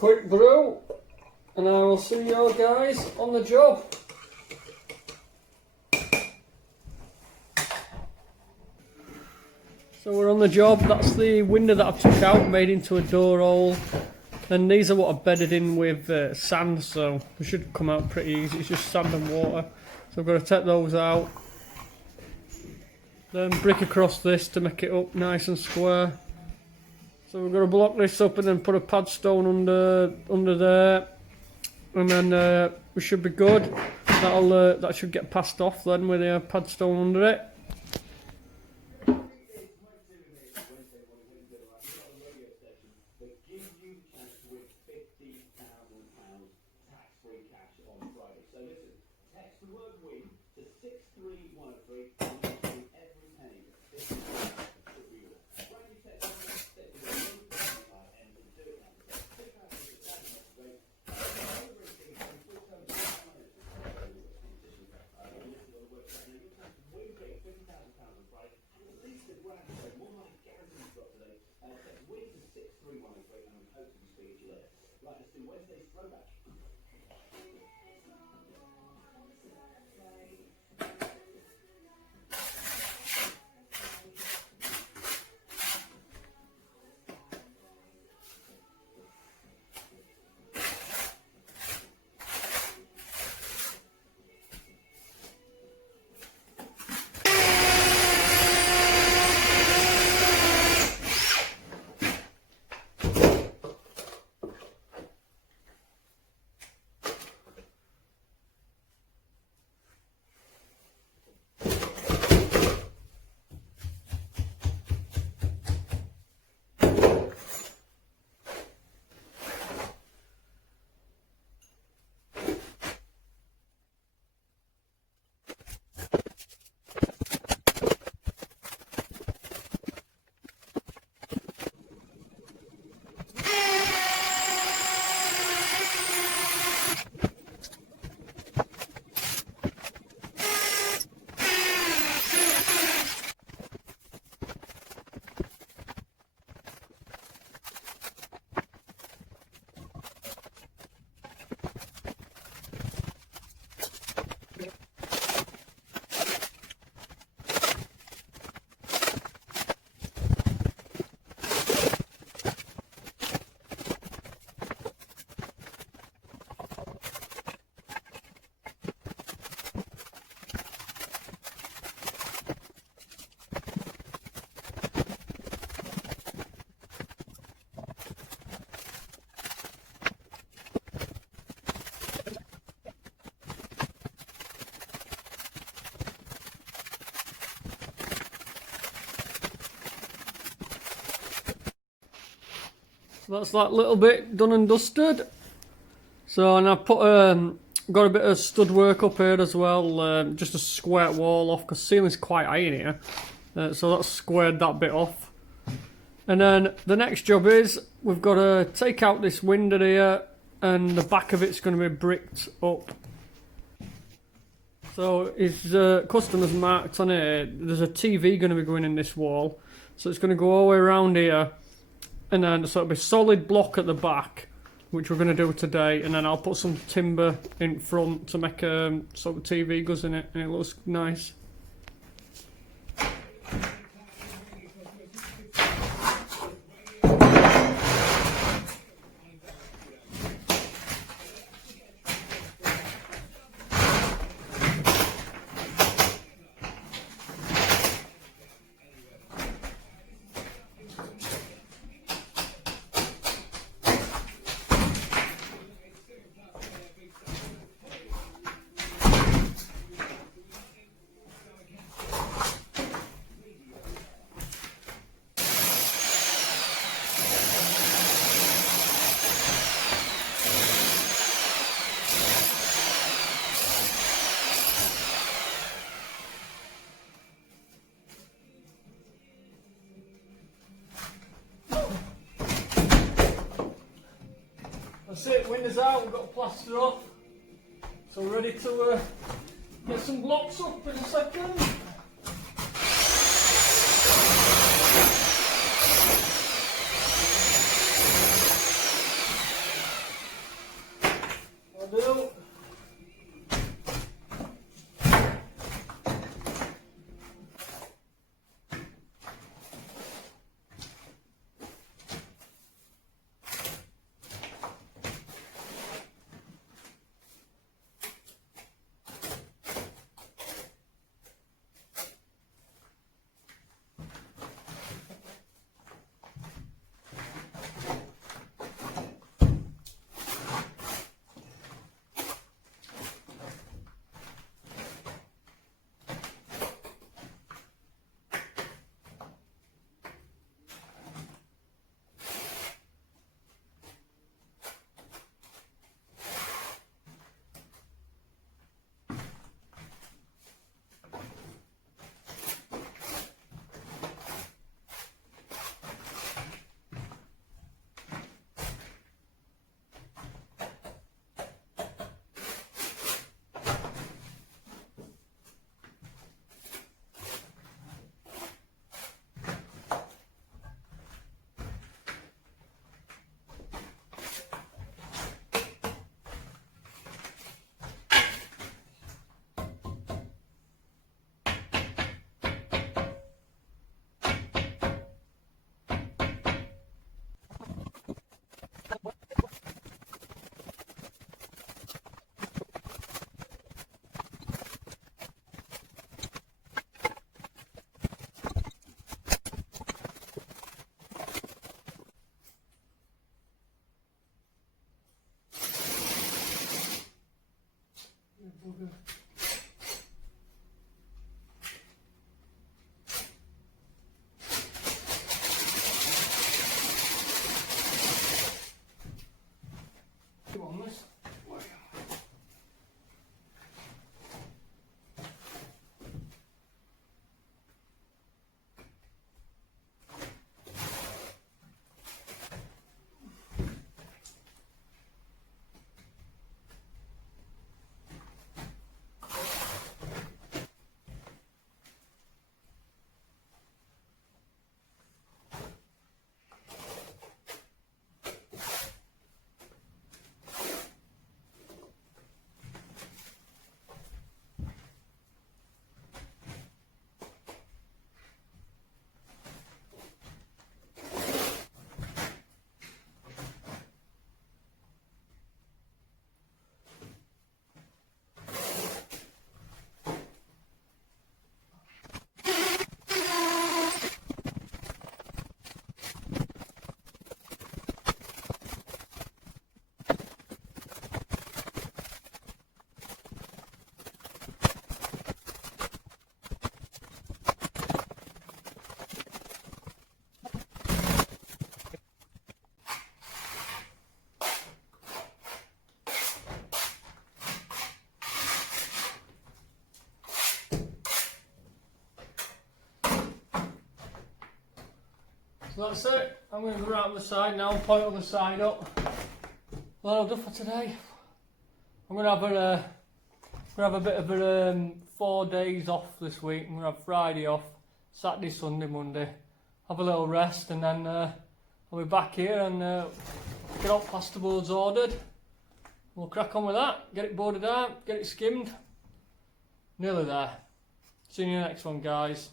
quick brew, and I will see you guys on the job. So we're on the job. That's the window that I've took out, made into a door hole. And these are what I've bedded in with sand, so they should come out pretty easy. It's just sand and water. So I've got to take those out. Then brick across this to make it up nice and square. So we're going to block this up and then put a pad stone under there. And then we should be good. That should get passed off then with a pad stone under it. That's that little bit done and dusted. So, and I've got a bit of stud work up here as well, just to square wall off, because the ceiling's quite high in here. So that's squared that bit off. And then the next job is, we've got to take out this window here, and the back of it's going to be bricked up. So his customer's marked on here, there's a TV going to be going in this wall. So it's going to go all the way around here. And then so it'll be solid block at the back, which we're going to do today. And then I'll put some timber in front to make sort of TV goes in it, and it looks nice. That's it, windows out, we've got plaster off. So we're ready to get some blocks up in a second. So that's it. I'm going to go around the side now and point on the side up. Well, I'll do for today. I'm going to have a bit of a 4 days off this week. I'm going to have Friday off, Saturday, Sunday, Monday. Have a little rest, and then I'll be back here and get all plasterboards ordered. We'll crack on with that. Get it boarded out, get it skimmed. Nearly there. See you in the next one, guys.